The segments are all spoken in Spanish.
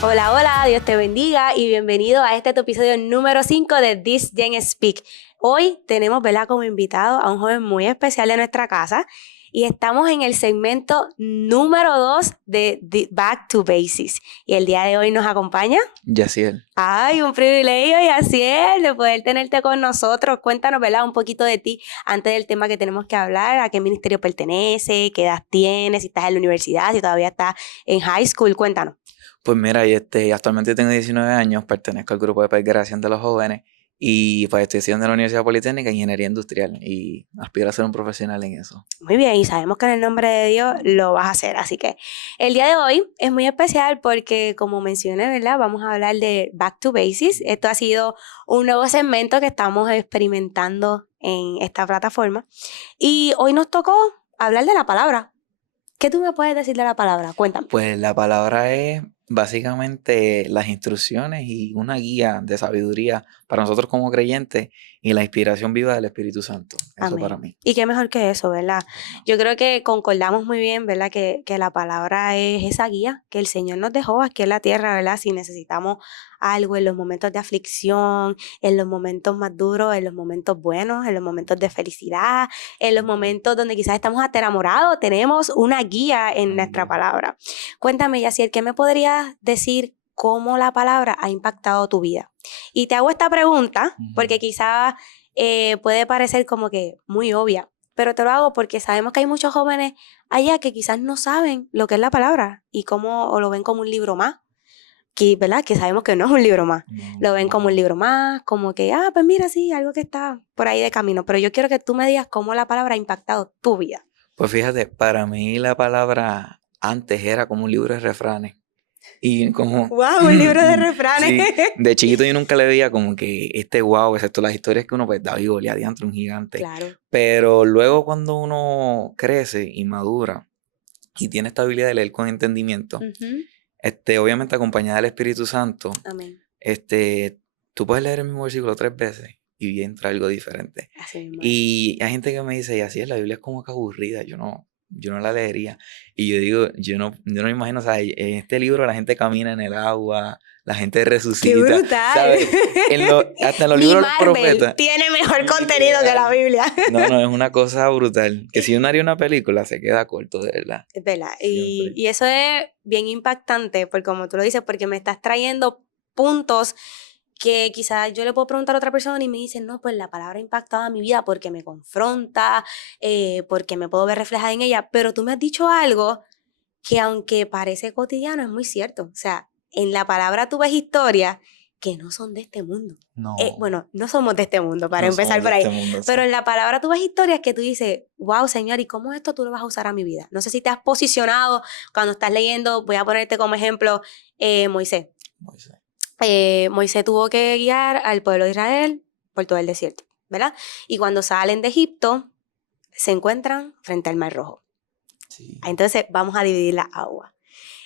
Hola, hola, Dios te bendiga y bienvenido a tu episodio número 5 de This Gen Speak. Hoy tenemos, ¿verdad?, como invitado a un joven muy especial de nuestra casa y estamos en el segmento número 2 de Back to Basics. Y el día de hoy nos acompaña... Yaciel. Ay, un privilegio, Yaciel, de poder tenerte con nosotros. Cuéntanos, ¿verdad?, un poquito de ti antes del tema que tenemos que hablar. ¿A qué ministerio pertenece? ¿Qué edad tienes? Si estás en la universidad, si todavía estás en high school. Cuéntanos. Pues mira, actualmente tengo 19 años, pertenezco al grupo de posgraduación de los jóvenes y pues estoy estudiando en la Universidad Politécnica Ingeniería Industrial y aspiro a ser un profesional en eso. Muy bien, y sabemos que en el nombre de Dios lo vas a hacer. Así que el día de hoy es muy especial porque, como mencioné, ¿verdad?, vamos a hablar de Back to Basics. Esto ha sido un nuevo segmento que estamos experimentando en esta plataforma. Y hoy nos tocó hablar de la palabra. ¿Qué tú me puedes decir de la palabra? Cuéntame. Pues la palabra es básicamente las instrucciones y una guía de sabiduría para nosotros como creyentes y la inspiración viva del Espíritu Santo. Eso Amén. para mí. Y qué mejor que eso, ¿verdad? Yo creo que concordamos muy bien, ¿verdad?, que la palabra es esa guía que el Señor nos dejó aquí en la tierra, ¿verdad? Si necesitamos algo en los momentos de aflicción, en los momentos más duros, en los momentos buenos, en los momentos de felicidad, en los momentos donde quizás estamos hasta enamorados, tenemos una guía en nuestra palabra. Cuéntame, Yaciel, ¿qué me podrías decir cómo la palabra ha impactado tu vida? Y te hago esta pregunta porque quizás puede parecer como que muy obvia, pero te lo hago porque sabemos que hay muchos jóvenes allá que quizás no saben lo que es la palabra y cómo, o lo ven como un libro más, que, ¿verdad?, que sabemos que no es un libro más. Lo ven como un libro más, como que, pues mira, sí, algo que está por ahí de camino. Pero yo quiero que tú me digas cómo la palabra ha impactado tu vida. Pues fíjate, para mí la palabra antes era como un libro de refranes. Y como... ¡Wow! Un libro de refranes. Sí, de chiquito yo nunca le veía como que wow, excepto las historias que uno, pues David y Goliat, diantre, un gigante. Claro. Pero luego cuando uno crece y madura y tiene esta habilidad de leer con entendimiento, obviamente acompañada del Espíritu Santo, Amén. tú puedes leer el mismo versículo 3 veces y entra algo diferente. Así mismo es. Y hay gente que me dice, y así es, la Biblia es como que aburrida, yo no la leería. Y yo digo, yo no me imagino, o sea, en este libro la gente camina en el agua, la gente resucita. ¡Qué brutal! ¿Sabes? Hasta en los libros de los profetas. Tiene mejor contenido que la Biblia. No, es una cosa brutal. Que si uno haría una película, se queda corto, de verdad. Es verdad. Siempre. Y eso es bien impactante, porque como tú lo dices, porque me estás trayendo puntos que quizás yo le puedo preguntar a otra persona y me dicen, no, pues la palabra ha impactado a mi vida porque me confronta, porque me puedo ver reflejada en ella, pero tú me has dicho algo que aunque parece cotidiano, es muy cierto. O sea, en la palabra tú ves historias que no son de este mundo. No. Bueno, no somos de este mundo, para No empezar somos por de ahí. este mundo, Pero sí. en la palabra tú ves historias que tú dices, wow, Señor, ¿y cómo esto tú lo vas a usar a mi vida? No sé si te has posicionado cuando estás leyendo, voy a ponerte como ejemplo Moisés. Moisés tuvo que guiar al pueblo de Israel por todo el desierto, ¿verdad? Y cuando salen de Egipto, se encuentran frente al Mar Rojo. Sí. Entonces vamos a dividir la agua.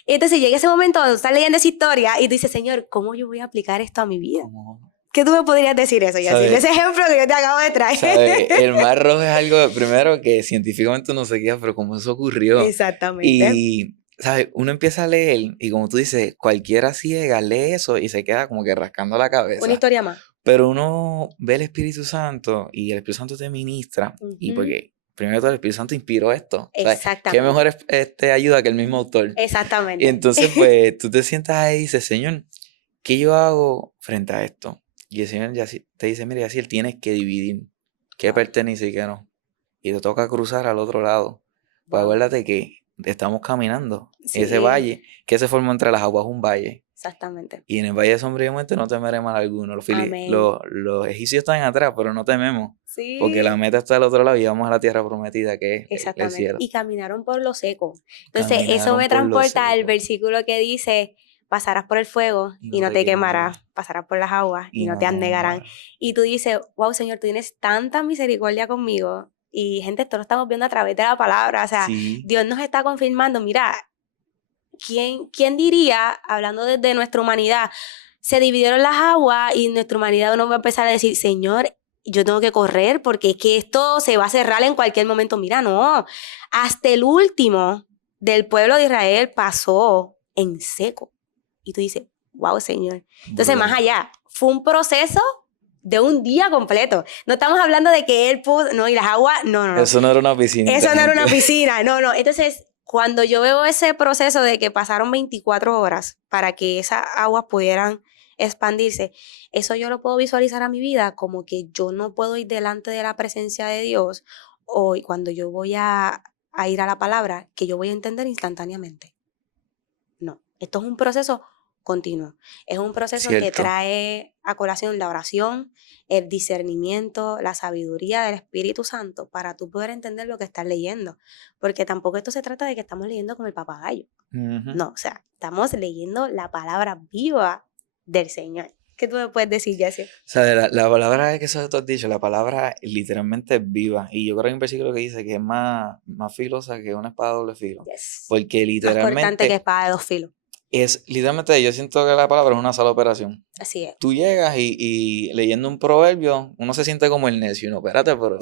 Entonces llega ese momento donde tú estás leyendo esa historia y tú dices, Señor, ¿cómo yo voy a aplicar esto a mi vida? ¿Cómo? ¿Qué tú me podrías decir eso? Y así, ese ejemplo que yo te acabo de traer. ¿Sabe? El Mar Rojo es algo, primero, que científicamente no se guía, pero como eso ocurrió. Exactamente. Y, ¿sabes? Uno empieza a leer y como tú dices, cualquiera ciega lee eso y se queda como que rascando la cabeza. Una historia más. Pero uno ve el Espíritu Santo y el Espíritu Santo te ministra. Y porque, primero de todo, el Espíritu Santo inspiró esto. Exactamente. ¿Qué mejor ayuda que el mismo autor? Exactamente. Y entonces, pues, tú te sientas ahí y dices, Señor, ¿qué yo hago frente a esto? Y el Señor te dice, mira, Yaciel, tienes que dividir qué pertenece y qué no. Y te toca cruzar al otro lado. Pues acuérdate que estamos caminando. Sí. Ese valle, que se formó entre las aguas, un valle. Exactamente. Y en el valle de sombra y de muerte no temeré mal alguno. Los egipcios están atrás, pero no tememos. Sí. Porque la meta está al otro lado y vamos a la tierra prometida, que es el cielo. Y caminaron por lo seco. Entonces, eso me transporta al versículo que dice, pasarás por el fuego y no te quemarás, pasarás por las aguas y no te anegarán. Y tú dices, wow, Señor, tú tienes tanta misericordia conmigo. Y gente, esto lo estamos viendo a través de la palabra. O sea, sí. Dios nos está confirmando, mira, ¿quién diría, hablando desde nuestra humanidad, se dividieron las aguas y nuestra humanidad uno va a empezar a decir, Señor, yo tengo que correr porque es que esto se va a cerrar en cualquier momento? Mira, no, hasta el último del pueblo de Israel pasó en seco. Y tú dices, wow, Señor. Entonces, Brutal. más allá, fue un proceso de un día completo. No estamos hablando de que él puso, no, y las aguas, no. Eso no era una piscina. Eso no era una gente. piscina, no. Entonces, cuando yo veo ese proceso de que pasaron 24 horas para que esas aguas pudieran expandirse, eso yo lo puedo visualizar a mi vida como que yo no puedo ir delante de la presencia de Dios o cuando yo voy a ir a la palabra, que yo voy a entender instantáneamente. No, esto es un proceso continuo. Es un proceso que Cierto. trae a colación la oración, el discernimiento, la sabiduría del Espíritu Santo para tú poder entender lo que estás leyendo. Porque tampoco esto se trata de que estamos leyendo como el papagayo. Ujú. No, o sea, estamos leyendo la palabra viva del Señor. ¿Qué tú me puedes decir, Jesse? O sea, la palabra que eso tú has dicho, la palabra literalmente es viva. Y yo creo que hay un versículo que dice que es más filosa que una espada de doble filo. Yes. Porque Más cortante que literalmente espada de dos filos. yo siento que la palabra es una sola operación. Así es. Tú llegas y leyendo un proverbio, uno se siente como el necio. No, espérate, pero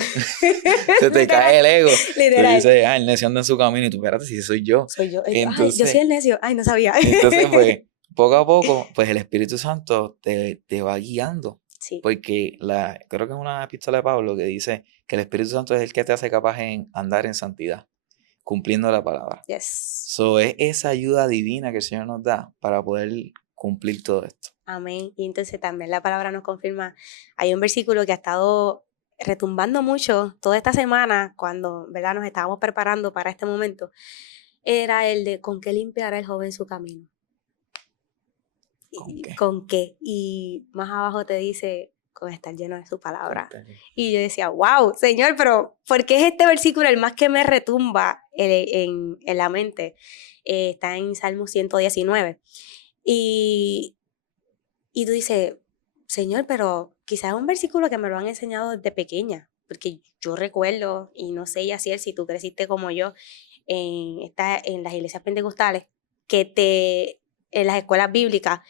se te cae el ego. Tú Literal. dices, el necio anda en su camino y tú, espérate, si soy yo. Soy yo. Ay, yo Entonces, soy el necio. Ay, no sabía. entonces, pues, poco a poco, pues el Espíritu Santo te va guiando. Sí. Porque creo que es una epístola de Pablo que dice que el Espíritu Santo es el que te hace capaz en andar en santidad, cumpliendo la palabra. Yes. So, es esa ayuda divina que el Señor nos da para poder cumplir todo esto. Amén. Y entonces también la palabra nos confirma. Hay un versículo que ha estado retumbando mucho toda esta semana cuando, ¿verdad?, nos estábamos preparando para este momento. Era el de ¿con qué limpiará el joven su camino? ¿Con qué? ¿Con qué? Y más abajo te dice con estar lleno de su palabra. Cuéntale. Y yo decía, wow, Señor, pero ¿por qué es este versículo el más que me retumba en la mente? Está en Salmo 119. Y tú dices, Señor, pero quizás es un versículo que me lo han enseñado desde pequeña, porque yo recuerdo, y no sé, Yaciel, si tú creciste como yo en las iglesias pentecostales, que en las escuelas bíblicas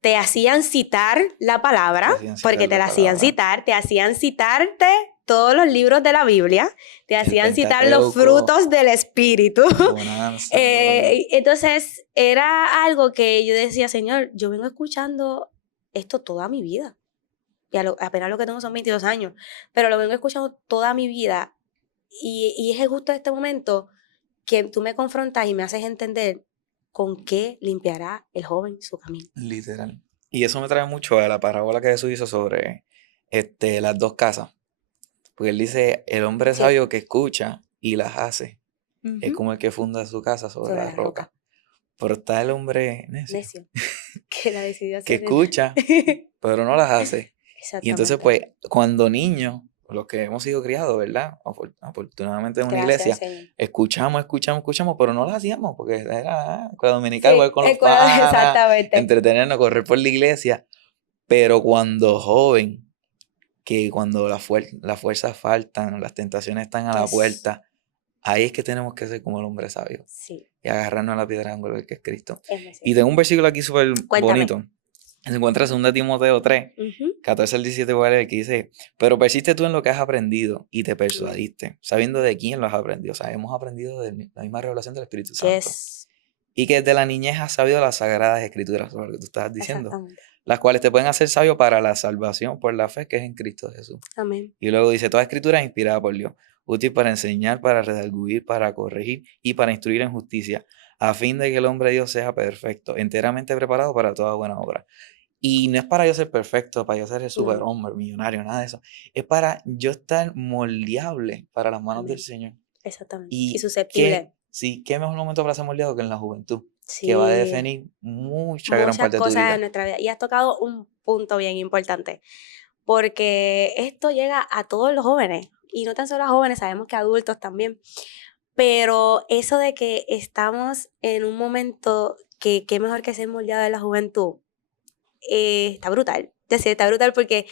te hacían citar la palabra, porque te la hacían citar, te hacían citarte todos los libros de la Biblia, te hacían citar los frutos del Espíritu. Bonanza, Entonces era algo que yo decía, Señor, yo vengo escuchando esto toda mi vida. Y apenas lo que tengo son 22 años, pero lo vengo escuchando toda mi vida. Y es justo este momento que tú me confrontas y me haces entender con qué limpiará el joven su camino. literal. Y eso me trae mucho a la parábola que Jesús hizo sobre las dos casas. Porque él dice, el hombre Sí. sabio que escucha y las hace, es Ujú. como el que funda su casa sobre Sobre la la roca. roca. Pero está el hombre necio, Necio. Que la decidió que hacer. escucha, pero no las hace. Y entonces, Exactamente. pues, cuando niños, los que hemos sido criados, ¿verdad? Afortunadamente en una Gracias, iglesia, Señor. escuchamos, pero no las hacíamos, porque era escuela dominical, igual con los escuela, panas, exactamente. entretenernos, correr por la iglesia. Pero cuando joven, que cuando las fuerzas faltan, las tentaciones están a la Yes. puerta, ahí es que tenemos que ser como el hombre sabio Sí, y agarrarnos a la piedra angular que es Cristo. es muy Y cierto. tengo un versículo aquí súper Cuéntame. bonito. Se encuentra en 2 Timoteo 3, Ujú. 14 al 17, voy a leer, que dice, pero persiste tú en lo que has aprendido y te persuadiste, sabiendo de quién lo has aprendido. O sea, hemos aprendido de la misma revelación del Espíritu Santo. Yes. Y que desde la niñez has sabido las sagradas escrituras, sobre lo que tú estabas diciendo, Exactamente. las cuales te pueden hacer sabio para la salvación por la fe que es en Cristo Jesús. Amén. Y luego dice, toda escritura es inspirada por Dios, útil para enseñar, para redarguir, para corregir y para instruir en justicia, a fin de que el hombre de Dios sea perfecto, enteramente preparado para toda buena obra. Y no es para yo ser perfecto, para yo ser el superhombre, millonario, nada de eso. Es para yo estar moldeable para las manos Amén. del Señor. Exactamente. Y susceptible. qué mejor momento para ser moldeado que en la juventud, Sí. que va a definir mucha gran parte de tu cosas vida. en nuestra vida. Y has tocado un punto bien importante, porque esto llega a todos los jóvenes, y no tan solo a jóvenes, sabemos que a adultos también, pero eso de que estamos en un momento que qué mejor que ser moldeado en la juventud, está brutal. Es decir, está brutal porque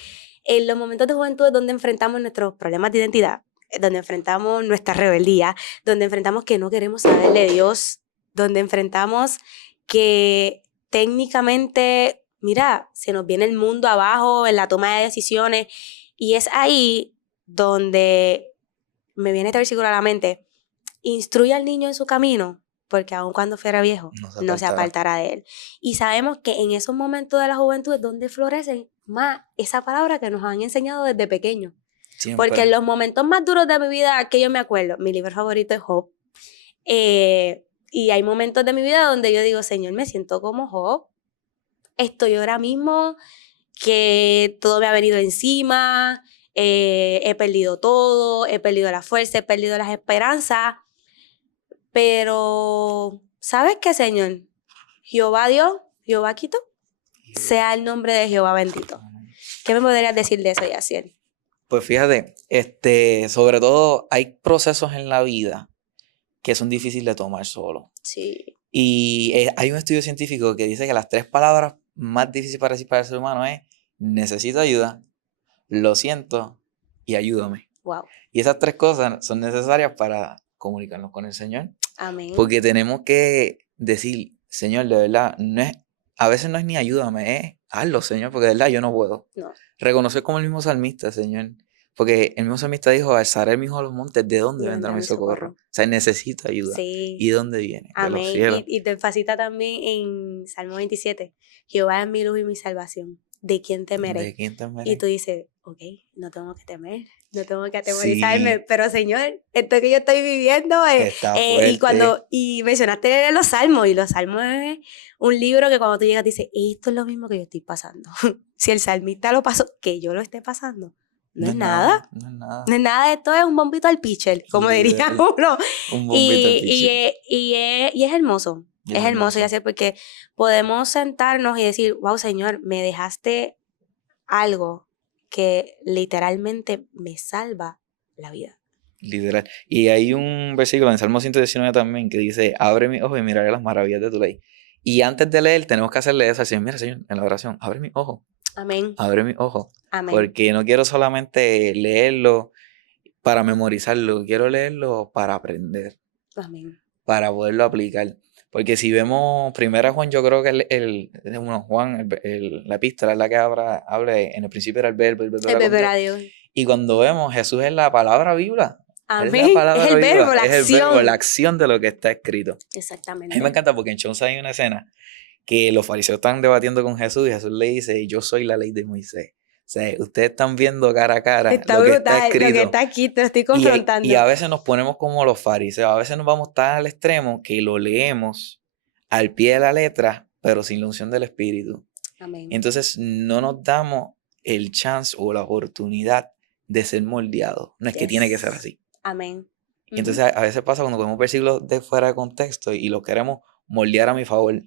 en los momentos de juventud es donde enfrentamos nuestros problemas de identidad, es donde enfrentamos nuestra rebeldía, donde enfrentamos que no queremos saber de Dios, donde enfrentamos que técnicamente, mira, se nos viene el mundo abajo en la toma de decisiones, y es ahí donde me viene este versículo a la mente: instruye al niño en su camino porque aun cuando fuera viejo, no se apartará de él. Y sabemos que en esos momentos de la juventud es donde florecen más esa palabra que nos han enseñado desde pequeños. Porque en los momentos más duros de mi vida que yo me acuerdo, mi libro favorito es Job, y hay momentos de mi vida donde yo digo, Señor, me siento como Job, estoy ahora mismo que todo me ha venido encima, he perdido todo, he perdido la fuerza, he perdido las esperanzas, pero ¿sabes qué, Señor? Jehová dio, Jehová quitó, sea el nombre de Jehová bendito. ¿Qué me podrías decir de eso, Yaciel? Pues fíjate, sobre todo hay procesos en la vida que son difíciles de tomar solo. Sí. Y hay un estudio científico que dice que las 3 palabras más difíciles para decir para el ser humano es necesito ayuda, lo siento y ayúdame. Wow. Y esas 3 cosas son necesarias para comunicarnos con el Señor. Amén. Porque tenemos que decir, Señor, de verdad, a veces no es ni ayúdame, es hazlo, Señor, porque de verdad yo no puedo. No. Reconocer como el mismo salmista, Señor. Porque el mismo salmista dijo, alzaré mis ojos a los montes, ¿de dónde vendrá mi socorro? O sea, necesito ayuda. Sí. ¿Y de dónde viene? Amén. De los cielos. Y te enfatiza también en Salmo 27, Jehová es mi luz y mi salvación, ¿de quién temeré? ¿De quién temeré? Y tú dices, ok, no tengo que temer, no tengo que atemorizarme, pero Señor, esto que yo estoy viviendo Está fuerte. y mencionaste los salmos, y los salmos es un libro que cuando tú llegas dices, esto es lo mismo que yo estoy pasando. Si el salmista lo pasó, que yo lo esté pasando. No es nada. No es nada. No es nada, esto es un bombito al pitcher, como diría uno. Un bombito al pitcher. Y es hermoso. Es hermoso, ya sé, porque podemos sentarnos y decir, wow, Señor, me dejaste algo que literalmente me salva la vida. Literal. Y hay un versículo en Salmo 119 también que dice, abre mis ojos y miraré las maravillas de tu ley. Y antes de leer tenemos que hacerle eso al Señor. Mira, Señor, en la oración, abre mis ojos. Amén. Abre mis ojos. Amén. Porque no quiero solamente leerlo para memorizarlo, quiero leerlo para aprender. Amén. Para poderlo aplicar. Porque si vemos primera Juan, yo creo que la epístola es la que habla en el principio era el verbo era Dios. Y cuando vemos, Jesús es la palabra viva. Amén. Es el verbo, la acción. Es el verbo, la acción de lo que está escrito. Exactamente. A mí me encanta porque en Chonsa hay una escena que los fariseos están debatiendo con Jesús y Jesús le dice, yo soy la ley de Moisés. O sea, ustedes están viendo cara a cara está lo que brutal, está escrito. Lo que está aquí, te lo estoy confrontando. Y a veces nos ponemos como los fariseos, a veces nos vamos tan al extremo que lo leemos al pie de la letra, pero sin la unción del Espíritu. Amén. Entonces no nos damos el chance o la oportunidad de ser moldeados. No es que tiene que ser así. Amén. Y entonces a veces pasa cuando cogemos versículos de fuera de contexto y los queremos moldear a mi favor.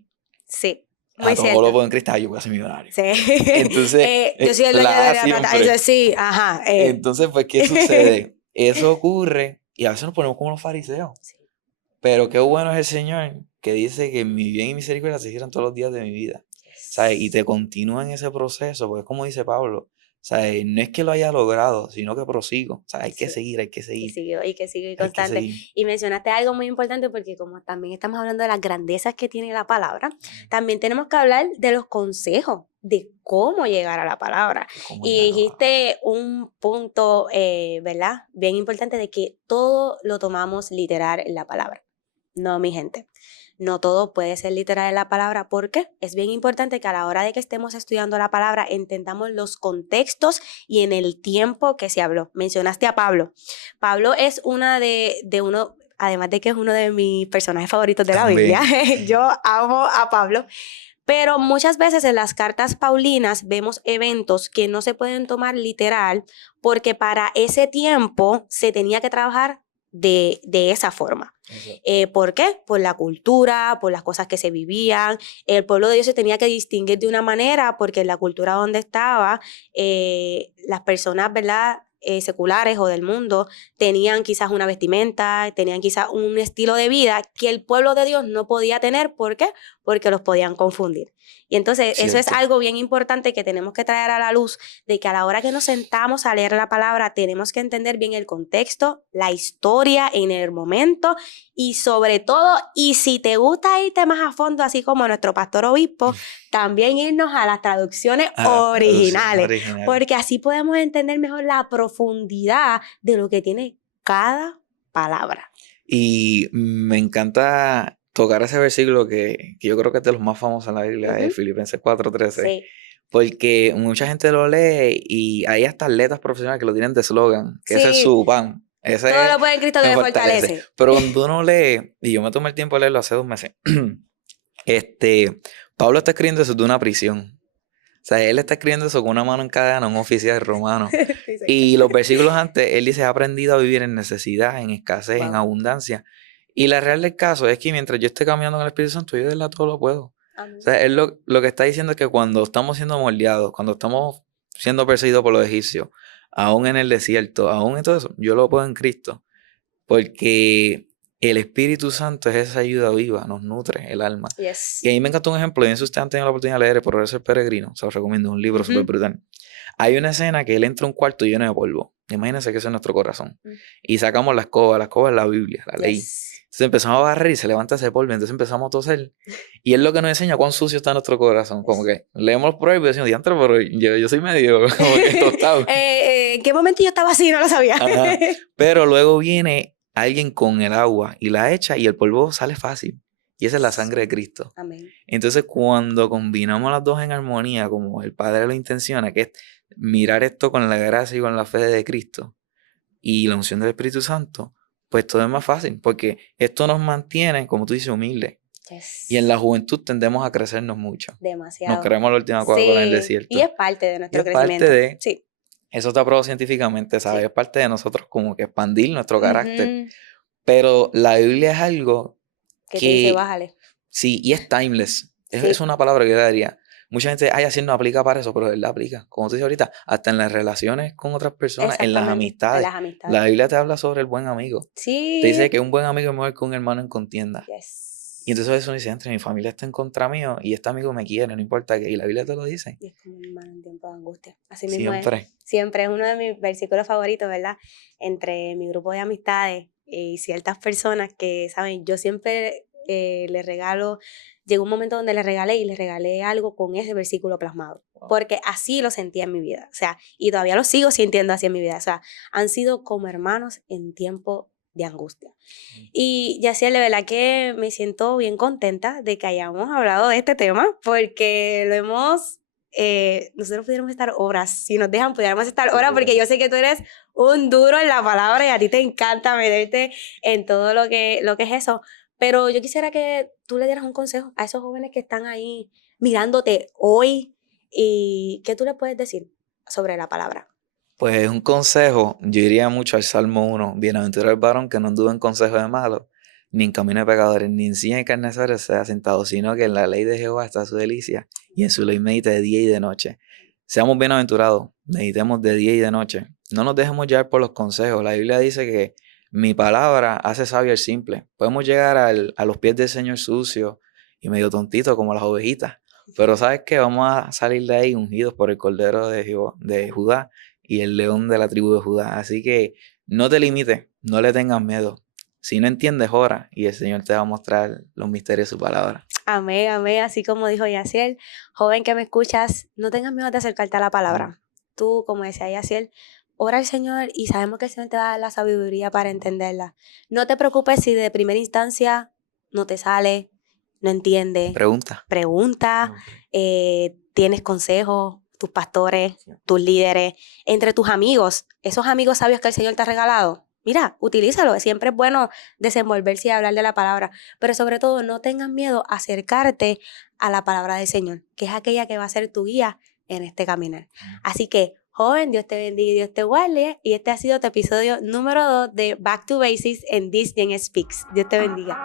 Sí. Muy todo lo puedo en Cristo, yo voy a ser millonario. Sí. Entonces, yo soy el dueño de la plata. Eso sí, ajá. Entonces, pues, ¿qué sucede? Eso ocurre y a veces nos ponemos como los fariseos. Sí. Pero qué bueno es el Señor que dice que mi bien y misericordia se hicieron todos los días de mi vida. ¿Sabes? Y te continúa en ese proceso, porque es como dice Pablo. ¿Sabes? No es que lo haya logrado, sino que prosigo. O sea, hay que seguir, hay que seguir. Hay que seguir constante. Y mencionaste algo muy importante porque como también estamos hablando de las grandezas que tiene la palabra, también tenemos que hablar de los consejos, de cómo llegar a la palabra. Y dijiste un punto, ¿verdad? Bien importante de que todo lo tomamos literal en la palabra. No, mi gente. No todo puede ser literal en la palabra. ¿Por qué? Es bien importante que a la hora de que estemos estudiando la palabra entendamos los contextos y en el tiempo que se habló. Mencionaste a Pablo. Pablo es una de uno, además de que es uno de mis personajes favoritos de la Biblia. Yo amo a Pablo. Pero muchas veces en las cartas paulinas vemos eventos que no se pueden tomar literal porque para ese tiempo se tenía que trabajar de esa forma. ¿Por qué? Por la cultura, por las cosas que se vivían. El pueblo de Dios se tenía que distinguir de una manera porque en la cultura donde estaba, las personas, ¿verdad?, seculares o del mundo tenían quizás una vestimenta, tenían quizás un estilo de vida que el pueblo de Dios no podía tener. ¿Por qué? Porque los podían confundir. Y entonces eso es algo bien importante que tenemos que traer a la luz, de que a la hora que nos sentamos a leer la palabra tenemos que entender bien el contexto, la historia en el momento y sobre todo, y si te gusta irte más a fondo, así como nuestro pastor obispo, también irnos a las traducciones originales, porque así podemos entender mejor la profundidad de lo que tiene cada palabra. Y me encanta tocar ese versículo que yo creo que es de los más famosos en la Biblia, de Filipenses 4:13. Sí. Porque mucha gente lo lee y hay hasta atletas profesionales que lo tienen de slogan, que ese es Sí. su pan. Ese Todo es, lo puede en Cristo que me me fortalece. fortalece. Pero cuando uno lee, y yo me tomé el tiempo de leerlo hace 2 meses, Pablo está escribiendo eso de una prisión. O sea, él está escribiendo eso con una mano en cadena, un oficial romano. Sí, sí. Y los versículos antes, él dice, he aprendido a vivir en necesidad, en escasez, en Wow. abundancia. Y la real del caso es que mientras yo esté caminando con el Espíritu Santo, yo de verdad todo lo puedo. Amén. O sea, él lo que está diciendo es que cuando estamos siendo moldeados, cuando estamos siendo perseguidos por los egipcios, aún en el desierto, aún en todo eso, yo lo puedo en Cristo. Porque el Espíritu Santo es esa ayuda viva, nos nutre el alma. Yes. Y a mí me encantó un ejemplo, y en eso ustedes han tenido la oportunidad de leer El Progreso del Peregrino, se los recomiendo, es un libro súper brutal. Hay una escena que él entra a un cuarto lleno de polvo. Imagínense que eso es nuestro corazón. Y sacamos la escoba es la Biblia, la ley. Entonces empezamos a barrer y se levanta ese polvo, entonces empezamos a toser. Y él lo que nos enseña cuán sucio está nuestro corazón. Como que leemos los proverbios y decimos, diantre, pero yo soy medio como que tostado. ¿En qué momento yo estaba así? No lo sabía. Ajá. Pero luego viene alguien con el agua y la echa y el polvo sale fácil. Y esa es la sangre de Cristo. Amén. Entonces, cuando combinamos las dos en armonía, como el Padre lo intenciona, que es mirar esto con la gracia y con la fe de Cristo y la unción del Espíritu Santo, pues todo es más fácil, porque esto nos mantiene, como tú dices, humildes. Yes. Y en la juventud tendemos a crecernos mucho. Demasiado. Nos creemos la última Coca-Cola en el desierto. Y es parte de nuestro Y es crecimiento. parte de... Sí. Eso está probado científicamente, ¿sabes? Sí. Es parte de nosotros como que expandir nuestro carácter. Pero la Biblia es algo que te dice, bájale. Sí, y es timeless. Sí. Es una palabra que yo daría. Mucha gente, así no aplica para eso, pero de verdad aplica. Como tú dices ahorita, hasta en las relaciones con otras personas, en las amistades. La Biblia te habla sobre el buen amigo. Sí. Te dice que un buen amigo es mejor que un hermano en contienda. Yes. Y entonces eso dice, entre mi familia está en contra mío y este amigo me quiere, no importa qué. Y la Biblia te lo dice. Y es como un hermano en tiempo de angustia. Así mismo Siempre. es. Siempre es uno de mis versículos favoritos, ¿verdad? Entre mi grupo de amistades y ciertas personas que, ¿saben? Yo siempre les regalo, llegó un momento donde les regalé algo con ese versículo plasmado. Wow. Porque así lo sentía en mi vida. O sea, y todavía lo sigo sintiendo así en mi vida. O sea, han sido como hermanos en tiempo de angustia. Y Yaciel, de verdad que me siento bien contenta de que hayamos hablado de este tema, porque lo hemos... nosotros pudiéramos estar horas, si nos dejan pudiéramos estar horas, porque yo sé que tú eres un duro en la palabra y a ti te encanta meterte en todo lo que es eso, pero yo quisiera que tú le dieras un consejo a esos jóvenes que están ahí mirándote hoy, y ¿qué tú les puedes decir sobre la palabra? Pues un consejo, yo iría mucho al Salmo 1, bienaventurado el varón que no anduvo en consejo de malos, ni en camino de pecadores, ni en silla de carnecedores sea sentado, sino que en la ley de Jehová está su delicia, y en su ley medita de día y de noche. Seamos bienaventurados, meditemos de día y de noche. No nos dejemos llevar por los consejos. La Biblia dice que mi palabra hace sabio al simple. Podemos llegar a los pies del Señor sucio y medio tontito como las ovejitas. Pero ¿sabes qué? Vamos a salir de ahí ungidos por el Cordero de Judá y el león de la tribu de Judá. Así que no te limites, no le tengas miedo. Si no entiendes, ora y el Señor te va a mostrar los misterios de su palabra. Amén, amén. Así como dijo Yaciel, joven que me escuchas, no tengas miedo de acercarte a la palabra. Tú, como decía Yaciel, ora al Señor y sabemos que el Señor te va a dar la sabiduría para entenderla. No te preocupes si de primera instancia no te sale, no entiendes. Pregunta. Tienes consejos, tus pastores, tus líderes, entre tus amigos, esos amigos sabios que el Señor te ha regalado. Mira, utilízalo, siempre es bueno desenvolverse y hablar de la palabra, pero sobre todo no tengas miedo a acercarte a la palabra del Señor, que es aquella que va a ser tu guía en este caminar. Así que, joven, Dios te bendiga y Dios te guarde, y este ha sido tu episodio número 2 de Back to Basics en This Gen Speaks. Dios te bendiga.